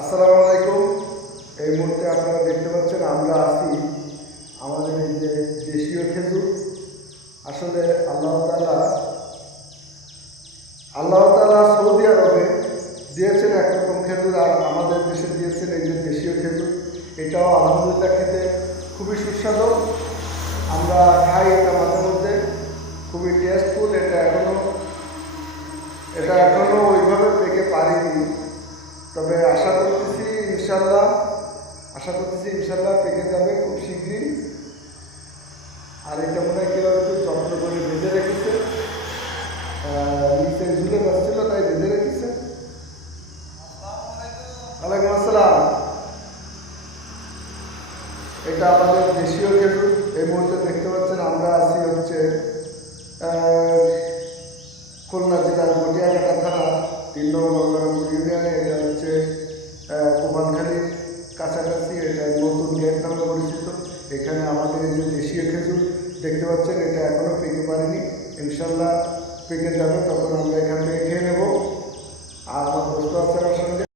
আসসালামু আলাইকুম। এই মুহূর্তে আপনারা দেখতে পাচ্ছেন আমরা আছি আমাদের এই যে দেশীয় খেজুর। আসলে আল্লাহ তাআলা সৌদি আরবে দিয়েছেন একরকম খেজুর, আর আমাদের দেশে দিয়েছেন এই যে দেশীয় খেজুর। এটাও আলহামদুলিল্লাহ খেতে খুবই সুস্বাদু। আমরা খাই এটা মাঝে মধ্যে, খুবই টেস্টফুল। এটা এখনো ওইভাবে পেকে পারিনি, তবে আশা করতেছি ইনশাল্লাহ পেকে যাবে খুব শীঘ্রই। আর এটা মনে হয় কেউ একটু যত্ন করে বেঁধে রেখেছে, নিচে ঝুলে বসছিল তাই বেঁধে রেখেছে। ওয়ালাইকুম আসসালাম। এটা আমাদের দেশীয় খেজুর। এই মুহূর্তে দেখতে পাচ্ছেন আমরা আছি হচ্ছে খুলনা জেলার মটিয়াঘাটা থানা ৩ নম্বর ইউনিয়নে। এটা হচ্ছে কোপানখালীর কাছাকাছি, এটা নতুন গেট নামে পরিচিত। এখানে আমাদের এই যে দেশীয় খেজুর দেখতে পাচ্ছেন, এটা এখনও পেকে পারেনি, ইনশাল্লাহ পেকে যাবে, তখন আমরা এখান থেকে খেয়ে নেব। আর আমার দোস্ত আছে আমার সঙ্গে।